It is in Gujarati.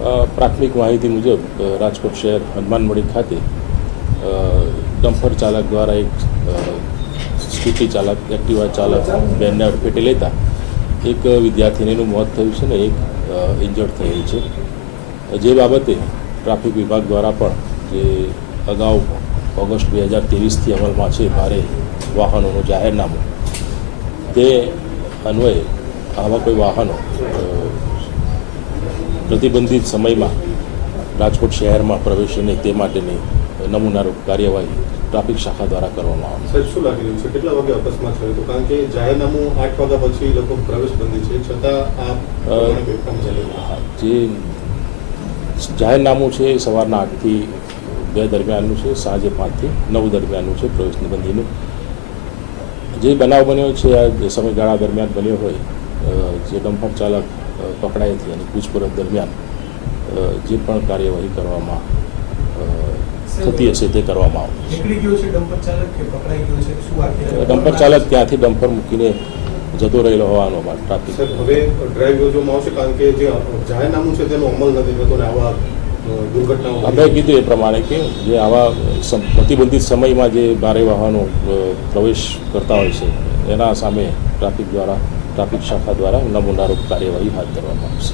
પ્રાથમિક માહિતી મુજબ રાજકોટ શહેર હનુમાનમળી ખાતે ડમ્પર ચાલક દ્વારા એક સ્કૂટી ચાલક એક્ટિવા ચાલક બેનને અડફેટે લેતા એક વિદ્યાર્થીનીનું મોત થયું છે ને એક ઇન્જર્ડ થયેલ છે. જે બાબતે ટ્રાફિક વિભાગ દ્વારા પણ જે અગાઉ ઓગસ્ટ 2023થી અમલમાં છે ભારે વાહનોનું જાહેરનામું, તે અન્વયે આવા કોઈ વાહનો પ્રતિબંધિત સમયમાં રાજકોટ શહેરમાં પ્રવેશે નહીં તે માટેની નમૂનારૂપ કાર્યવાહી ટ્રાફિક શાખા દ્વારા કરવામાં આવે. સાહેબ, શું લાગી રહ્યું છે, કેટલા વાગે અકસ્માત થયો હતો? કારણ કે જાહેરનામું 8 વાગ્યા પછી લોકો પ્રવેશ બંધી છે, છતાં આ જે જાહેરનામું છે એ સવારના 8 થી 2 દરમિયાનનું છે, સાંજે 5 થી 9 દરમિયાનનું છે પ્રવેશની બંધીનું. જે બનાવ બન્યો છે આ સમયગાળા દરમિયાન બન્યો હોય, જે ડમ્પર ચાલક પકડાઈ હતી અને પૂછપરછ દરમિયાન જે પણ કાર્યવાહી કરવામાં થતી હશે તે કરવામાં આવશે. ડમ્પર ચાલક ત્યાંથી ડમ્પર મૂકીને જતો રહેલો હોવાનો ટ્રાફિક. હવે ડ્રાઈવ યોજવામાં આવશે, કારણ કે જે જાહેરનામું છે તેનો અમલ નથી થતો ને આવા દુર્ઘટનાઓ. આપણે કીધું એ પ્રમાણે કે જે આવા પ્રતિબંધિત સમયમાં જે ભારે વાહનો પ્રવેશ કરતા હોય છે એના સામે ટ્રાફિક શાખા દ્વારા નમૂનારૂપ કાર્યવાહી હાથ ધરવામાં આવશે.